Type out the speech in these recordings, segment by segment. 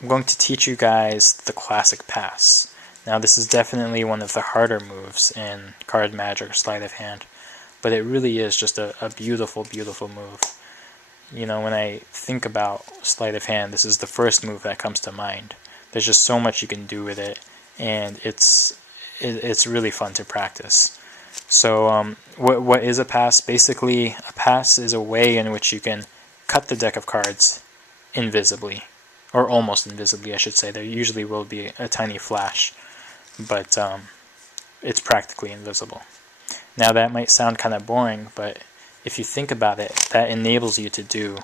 I'm going to teach you guys the classic pass. Now this is definitely one of the harder moves in card magic or sleight of hand, but it really is just a beautiful, beautiful move. You know, when I think about sleight of hand, this is the first move that comes to mind. There's just so much you can do with it, and it's really fun to practice. So what is a pass? Basically, a pass is a way in which you can cut the deck of cards invisibly, or almost invisibly, I should say. There usually will be a tiny flash, but it's practically invisible. Now that might sound kind of boring, but if you think about it, that enables you to do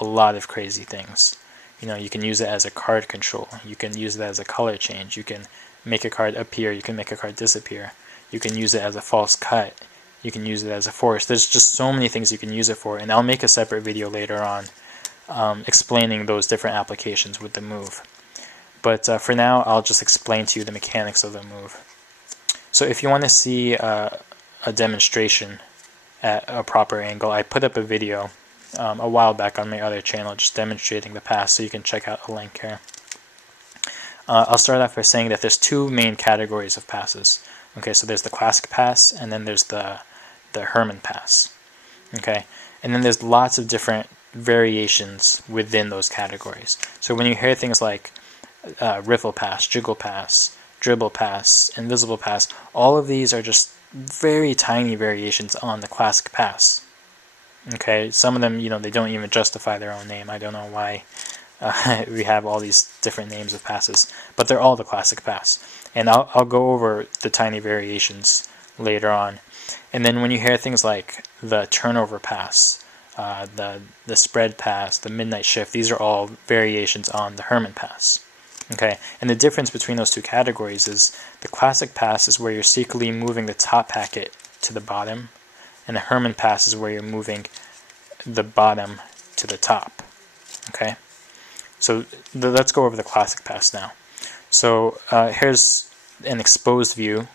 a lot of crazy things. You know, you can use it as a card control. You can use it as a color change. You can make a card appear. You can make a card disappear. You can use it as a false cut. You can use it as a force. There's just so many things you can use it for, and I'll make a separate video later on explaining those different applications with the move. But for now, I'll just explain to you the mechanics of the move. So if you want to see a demonstration at a proper angle, I put up a video a while back on my other channel just demonstrating the pass, so you can check out a link here. I'll start off by saying that there's two main categories of passes. Okay, so there's the classic pass, and then there's the Herman pass. Okay, and then there's lots of different variations within those categories. So when you hear things like riffle pass, jiggle pass, dribble pass, invisible pass, all of these are just very tiny variations on the classic pass. Okay, some of them, you know, they don't even justify their own name. I don't know why we have all these different names of passes, but they're all the classic pass. And I'll go over the tiny variations later on. And then when you hear things like the turnover pass, the spread pass, the midnight shift, these are all variations on the Herman pass. Okay, and the difference between those two categories is the classic pass is where you're secretly moving the top packet to the bottom, and the Herman pass is where you're moving the bottom to the top. Okay, so let's go over the classic pass now. So here's an exposed view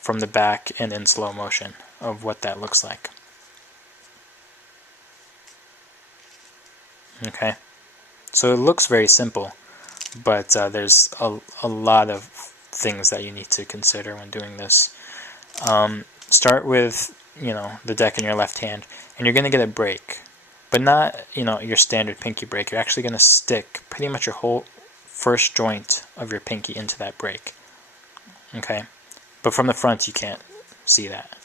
from the back and in slow motion of what that looks like. Okay, so it looks very simple, but there's a lot of things that you need to consider when doing this. Start with, you know, the deck in your left hand, and you're going to get a break, but not, you know, your standard pinky break. You're actually going to stick pretty much your whole first joint of your pinky into that break. Okay, but from the front you can't see that.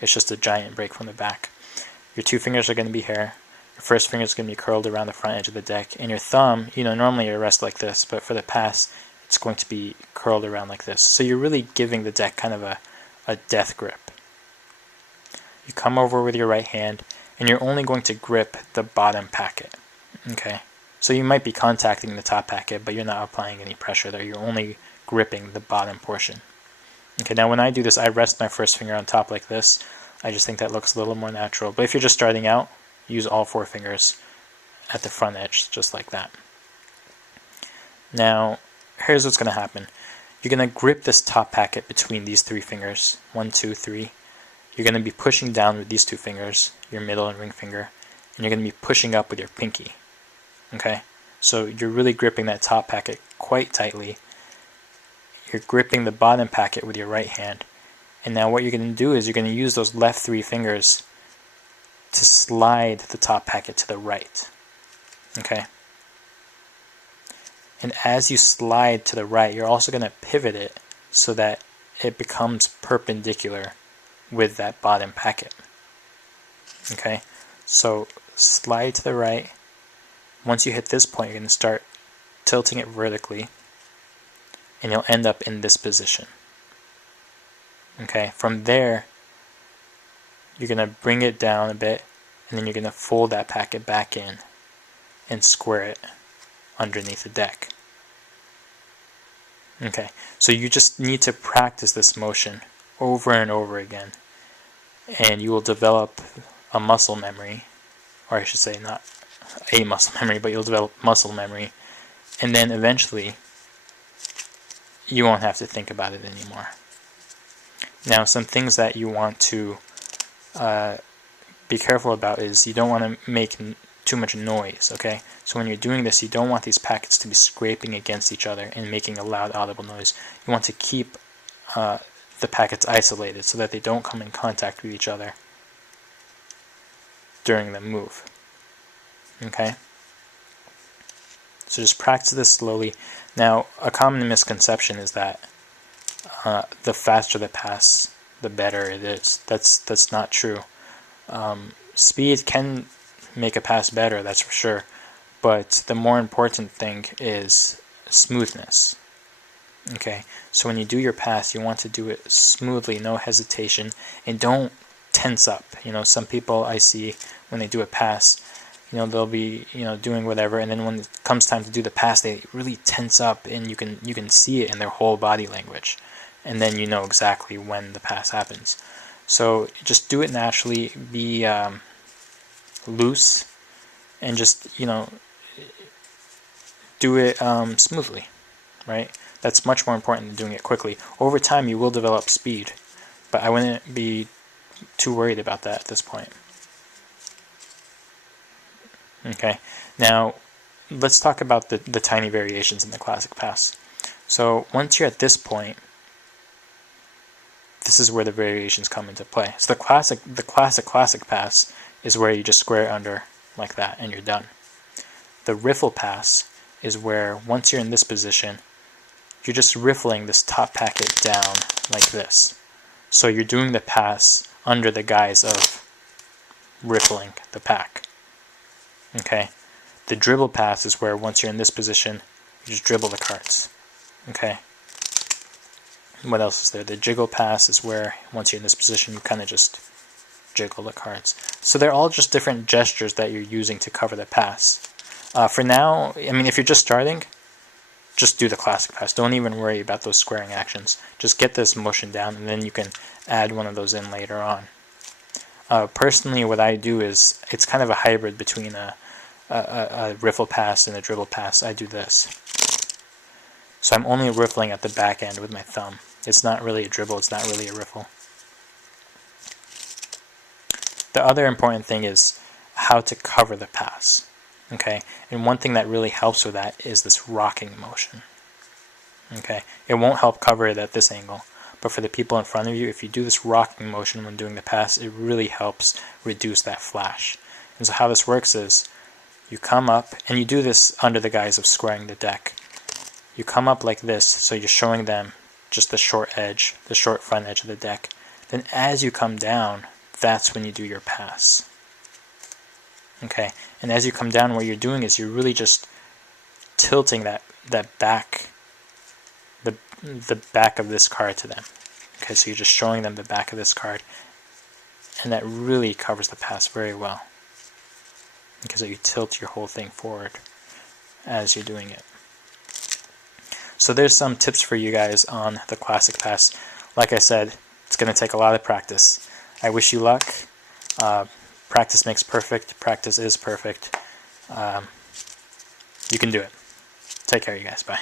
It's just a giant break from the back. Your two fingers are going to be here. Your first finger is going to be curled around the front edge of the deck, and your thumb, you know, normally you rest like this, but for the pass it's going to be curled around like this. So you're really giving the deck kind of a death grip. You come over with your right hand, and you're only going to grip the bottom packet. Okay, so you might be contacting the top packet, but you're not applying any pressure there. You're only gripping the bottom portion. Okay, now when I do this, I rest my first finger on top like this. I just think that looks a little more natural. But if you're just starting out, use all four fingers at the front edge, just like that. Now, here's what's going to happen. You're going to grip this top packet between these three fingers. 1, 2, 3. You're going to be pushing down with these two fingers, your middle and ring finger, and you're going to be pushing up with your pinky. Okay? So you're really gripping that top packet quite tightly. You're gripping the bottom packet with your right hand. And now what you're going to do is you're going to use those left three fingers to slide the top packet to the right. Okay? And as you slide to the right, you're also going to pivot it so that it becomes perpendicular with that bottom packet. Okay? So slide to the right. Once you hit this point, you're going to start tilting it vertically, and you'll end up in this position. Okay? From there, you're going to bring it down a bit, and then you're going to fold that packet back in and square it underneath the deck. Okay, so you just need to practice this motion over and over again, and you will develop a muscle memory, or I should say not a muscle memory, but you'll develop muscle memory, and then eventually you won't have to think about it anymore. Now, some things that you want to be careful about is you don't want to make too much noise, okay? So when you're doing this, you don't want these packets to be scraping against each other and making a loud audible noise. You want to keep the packets isolated so that they don't come in contact with each other during the move, okay? So just practice this slowly. Now, a common misconception is that the faster the pass, the better it is. That's not true. Speed can make a pass better, that's for sure, but the more important thing is smoothness. Okay, so when you do your pass, you want to do it smoothly, no hesitation, and don't tense up. You know, some people I see when they do a pass, you know, they'll be, you know, doing whatever, and then when it comes time to do the pass, they really tense up, and you can see it in their whole body language, and then you know exactly when the pass happens. So just do it naturally, be loose, and just, you know, do it smoothly, right? That's much more important than doing it quickly. Over time, you will develop speed, but I wouldn't be too worried about that at this point. Okay, now let's talk about the tiny variations in the classic pass. So once you're at this point, this is where the variations come into play. So the classic pass is where you just square under like that and you're done. The riffle pass is where once you're in this position, you're just riffling this top packet down like this. So you're doing the pass under the guise of riffling the pack. Okay. The dribble pass is where once you're in this position, you just dribble the cards. Okay. What else is there? The jiggle pass is where once you're in this position, you kind of just jiggle the cards. So they're all just different gestures that you're using to cover the pass. For now, I mean, if you're just starting, just do the classic pass. Don't even worry about those squaring actions. Just get this motion down, and then you can add one of those in later on. Personally, what I do is, it's kind of a hybrid between a riffle pass and a dribble pass. I do this. So I'm only riffling at the back end with my thumb. It's not really a dribble, it's not really a riffle. The other important thing is how to cover the pass. Okay, and one thing that really helps with that is this rocking motion. Okay, it won't help cover it at this angle, but for the people in front of you, if you do this rocking motion when doing the pass, it really helps reduce that flash. And so how this works is, you come up, and you do this under the guise of squaring the deck. You come up like this, so you're showing them just the short edge, the short front edge of the deck. Then as you come down, that's when you do your pass. Okay, and as you come down, what you're doing is you're really just tilting that back, the back of this card to them. Okay, so you're just showing them the back of this card, and that really covers the pass very well, because you tilt your whole thing forward as you're doing it. So there's some tips for you guys on the classic pass. Like I said, it's going to take a lot of practice. I wish you luck. Practice makes perfect. Practice is perfect. You can do it. Take care, you guys. Bye.